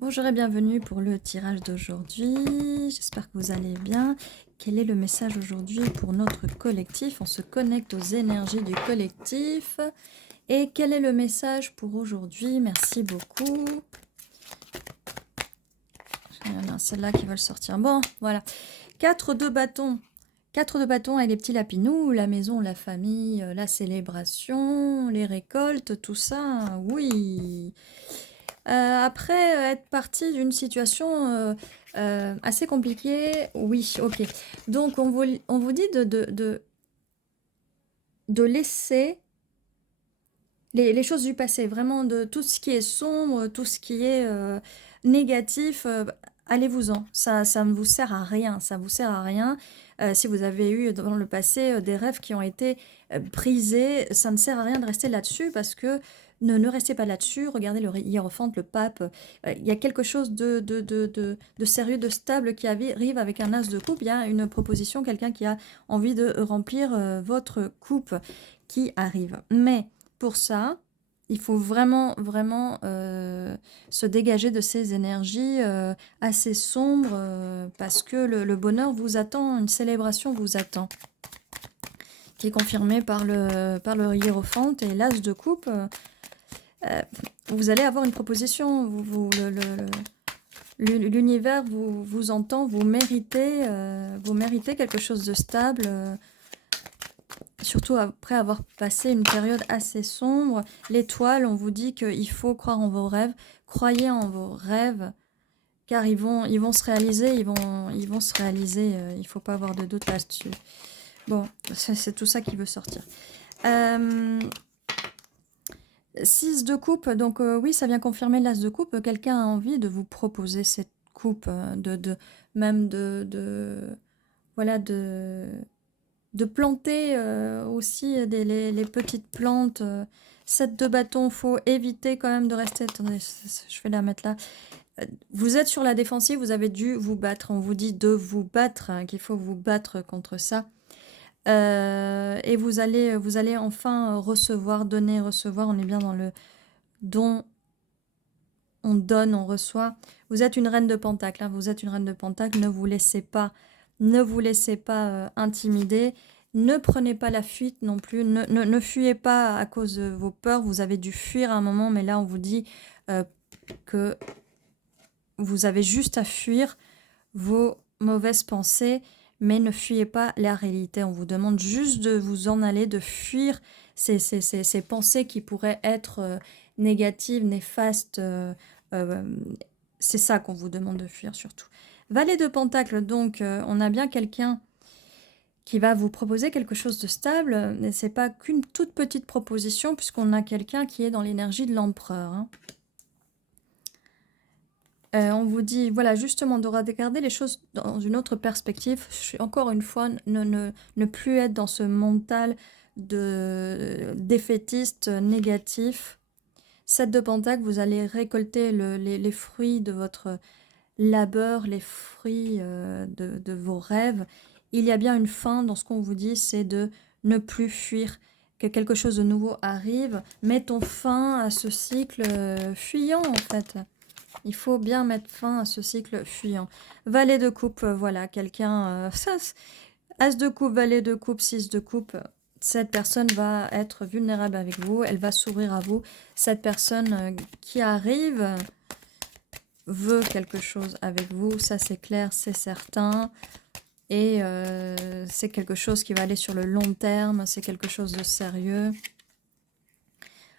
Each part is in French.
Bonjour et bienvenue pour le tirage d'aujourd'hui. J'espère que vous allez bien. Quel est le message aujourd'hui pour notre collectif? On se connecte aux énergies du collectif. Et quel est le message pour aujourd'hui? Merci beaucoup. Il y en a celle-là qui veulent sortir. Bon, voilà. 4 de bâtons. 4 de bâtons avec les petits lapinous, la maison, la famille, la célébration, les récoltes, tout ça. Oui. Après être parti d'une situation assez compliquée, oui, ok. Donc on vous dit de laisser les choses du passé, vraiment de tout ce qui est sombre, tout ce qui est négatif, allez-vous-en. Ça ne vous sert à rien, ça vous sert à rien. Si vous avez eu dans le passé des rêves qui ont été brisés, ça ne sert à rien de rester là-dessus parce que ne restez pas là-dessus. Regardez le hiérophante, le pape. Il y a quelque chose de sérieux, de stable qui arrive avec un as de coupe. Il y a une proposition, quelqu'un qui a envie de remplir votre coupe qui arrive. Mais pour ça, il faut vraiment, vraiment se dégager de ces énergies assez sombres parce que le bonheur vous attend, une célébration vous attend, qui est confirmée par le hiérophante et l'as de coupe. Vous allez avoir une proposition, l'univers vous entend, vous méritez quelque chose de stable. Surtout après avoir passé une période assez sombre. L'étoile, on vous dit qu'il faut croire en vos rêves. Croyez en vos rêves, car ils vont se réaliser, ils vont se réaliser. Il ne faut pas avoir de doute là-dessus. Bon, c'est tout ça qui veut sortir. 6 de coupe, donc oui, ça vient confirmer l'as de coupe. Quelqu'un a envie de vous proposer cette coupe, même voilà, de planter aussi les petites plantes. 7 de bâton, faut éviter quand même de rester... Attendez, je vais la mettre là. Vous êtes sur la défensive, vous avez dû vous battre. On vous dit de vous battre, hein, qu'il faut vous battre contre ça. Et vous allez enfin recevoir, donner, recevoir. On est bien dans le don. On donne, on reçoit. Vous êtes une reine de Pentacle. Hein, vous êtes une reine de Pentacle. Ne vous laissez pas intimider. Ne prenez pas la fuite non plus. Ne fuyez pas à cause de vos peurs. Vous avez dû fuir à un moment, mais là, on vous dit que vous avez juste à fuir vos mauvaises pensées, mais ne fuyez pas la réalité. On vous demande juste de vous en aller, de fuir ces pensées qui pourraient être négatives, néfastes. C'est ça qu'on vous demande de fuir surtout. Valet de Pentacle, donc on a bien quelqu'un qui va vous proposer quelque chose de stable. Ce n'est pas qu'une toute petite proposition, puisqu'on a quelqu'un qui est dans l'énergie de l'empereur. Hein. On vous dit, voilà, justement, de regarder les choses dans une autre perspective. Encore une fois, ne plus être dans ce mental de défaitiste, négatif. 7 de Pentacle, vous allez récolter les fruits de votre labeur, les fruits de vos rêves. Il y a bien une fin dans ce qu'on vous dit, c'est de ne plus fuir, que quelque chose de nouveau arrive. Mettons fin à ce cycle fuyant, en fait. Il faut bien mettre fin à ce cycle fuyant. Valet de coupe, voilà, quelqu'un... As de coupe, valet de coupe, 6 de coupe. Cette personne va être vulnérable avec vous, elle va s'ouvrir à vous. Cette personne qui arrive veut quelque chose avec vous, ça c'est clair, c'est certain. Et c'est quelque chose qui va aller sur le long terme, c'est quelque chose de sérieux.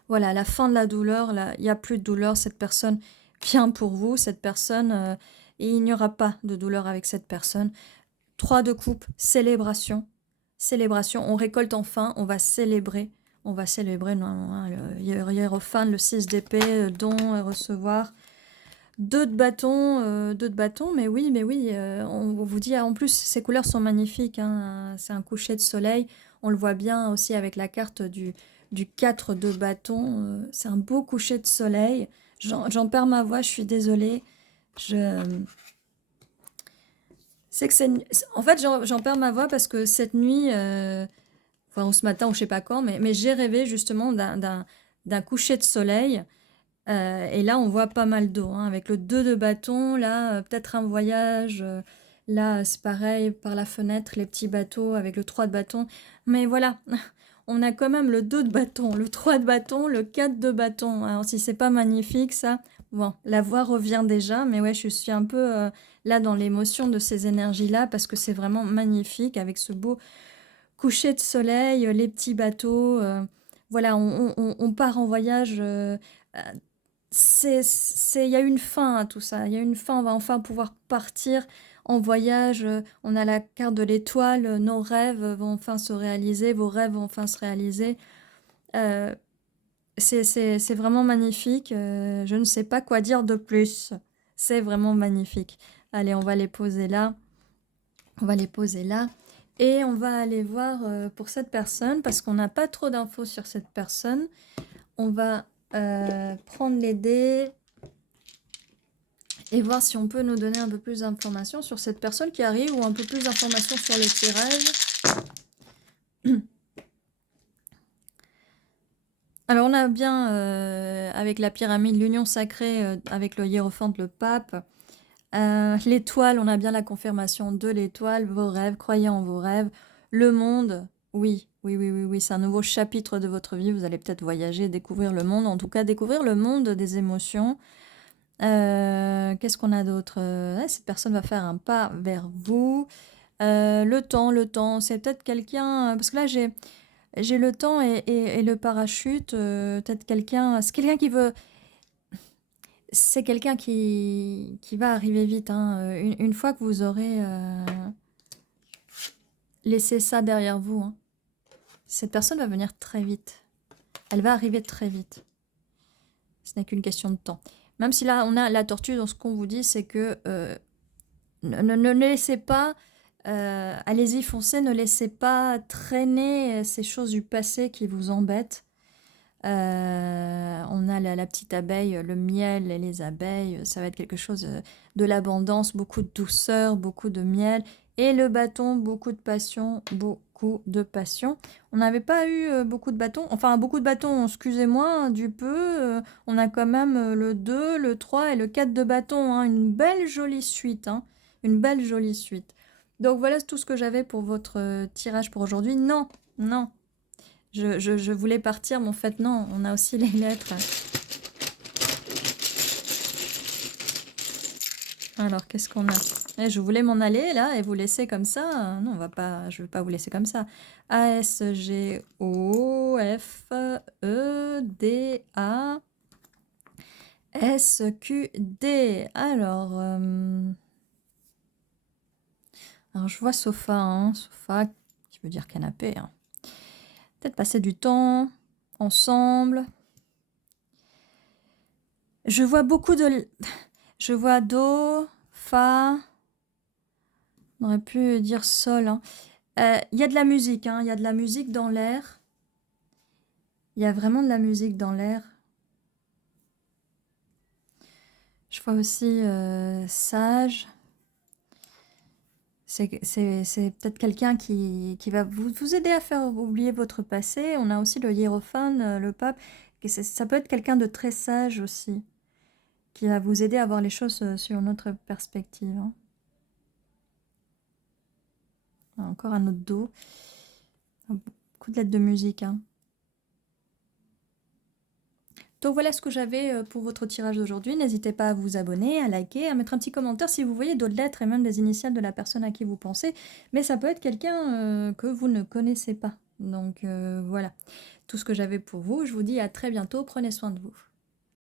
Voilà, la fin de la douleur, là, il n'y a plus de douleur, cette personne vient pour vous, cette personne, il n'y aura pas de douleur avec cette personne. 3 de coupe, célébration. Célébration, on récolte enfin, on va célébrer. On va célébrer le hiérophante, le 6 d'épée, don et recevoir. 2 de bâton, mais oui, on vous dit, en plus, ces couleurs sont magnifiques, hein, c'est un coucher de soleil, on le voit bien aussi avec la carte du 4 de bâton, c'est un beau coucher de soleil, j'en perds ma voix, je suis désolée, c'est que en fait, j'en perds ma voix parce que cette nuit, enfin, ce matin ou je sais pas quand, mais j'ai rêvé justement d'un coucher de soleil, Et là, on voit pas mal d'eau, hein, avec le 2 de bâton, là, peut-être un voyage, là, c'est pareil, par la fenêtre, les petits bateaux, avec le 3 de bâton. Mais voilà, on a quand même le 2 de bâton, le 3 de bâton, le 4 de bâton. Alors, si c'est pas magnifique, ça, bon, la voix revient déjà, mais ouais, je suis un peu là dans l'émotion de ces énergies-là, parce que c'est vraiment magnifique, avec ce beau coucher de soleil, les petits bateaux. Voilà, on part en voyage. Il y a une fin à tout ça. Il y a une fin. On va enfin pouvoir partir en voyage. On a la carte de l'étoile. Nos rêves vont enfin se réaliser. Vos rêves vont enfin se réaliser. Euh, c'est vraiment magnifique. Je ne sais pas quoi dire de plus. C'est vraiment magnifique. Allez, on va les poser là. On va les poser là. Et on va aller voir pour cette personne, parce qu'on n'a pas trop d'infos sur cette personne. On va prendre les dés et voir si on peut nous donner un peu plus d'informations sur cette personne qui arrive, ou un peu plus d'informations sur le tirage. Alors on a bien, avec la pyramide, l'union sacrée, avec le hiérophante, le pape. L'étoile, on a bien la confirmation de l'étoile, vos rêves, croyez en vos rêves. Le monde, oui, oui, oui, oui, oui, c'est un nouveau chapitre de votre vie. Vous allez peut-être voyager, découvrir le monde, en tout cas découvrir le monde des émotions. Qu'est-ce qu'on a d'autre? Cette personne va faire un pas vers vous. Le temps, c'est peut-être quelqu'un, parce que là j'ai le temps et le parachute, peut-être quelqu'un, c'est quelqu'un qui veut, c'est quelqu'un qui va arriver vite, hein. Une fois que vous aurez laissé ça derrière vous, hein, cette personne va venir très vite. Elle va arriver très vite. Ce n'est qu'une question de temps. Même si là, on a la tortue, dans ce qu'on vous dit, c'est que ne laissez pas, allez-y, foncez, ne laissez pas traîner ces choses du passé qui vous embêtent. On a la petite abeille, le miel et les abeilles, ça va être quelque chose de l'abondance, beaucoup de douceur, beaucoup de miel. Et le bâton, beaucoup de passion, beaucoup de passion. On n'avait pas eu beaucoup de bâtons, enfin beaucoup de bâtons, excusez-moi, du peu. On a quand même le 2, le 3 et le 4 de bâton, hein, une belle jolie suite, hein, une belle jolie suite. Donc voilà tout ce que j'avais pour votre tirage pour aujourd'hui. Non, non. Je voulais partir, mais en fait, non, on a aussi les lettres. Alors, qu'est-ce qu'on a? Je voulais m'en aller, là, et vous laisser comme ça. Non, je ne vais pas vous laisser comme ça. A, S, G, O, F, E, D, A, S, Q, D. Alors, je vois sofa, hein, sofa, qui veut dire canapé, hein. Peut-être passer du temps ensemble. Je vois beaucoup de... Je vois do, fa. On aurait pu dire sol, hein. Y a de la musique, hein. Il y a de la musique dans l'air. Il y a vraiment de la musique dans l'air. Je vois aussi sage. C'est peut-être quelqu'un qui va vous aider à faire oublier votre passé. On a aussi le hiérophane, le pape. Ça peut être quelqu'un de très sage aussi, qui va vous aider à voir les choses sur une autre perspective, hein. Encore un autre dos. Beaucoup de lettres de musique, hein. Donc voilà ce que j'avais pour votre tirage d'aujourd'hui. N'hésitez pas à vous abonner, à liker, à mettre un petit commentaire si vous voyez d'autres lettres et même des initiales de la personne à qui vous pensez. Mais ça peut être quelqu'un que vous ne connaissez pas. Donc voilà, tout ce que j'avais pour vous. Je vous dis à très bientôt. Prenez soin de vous.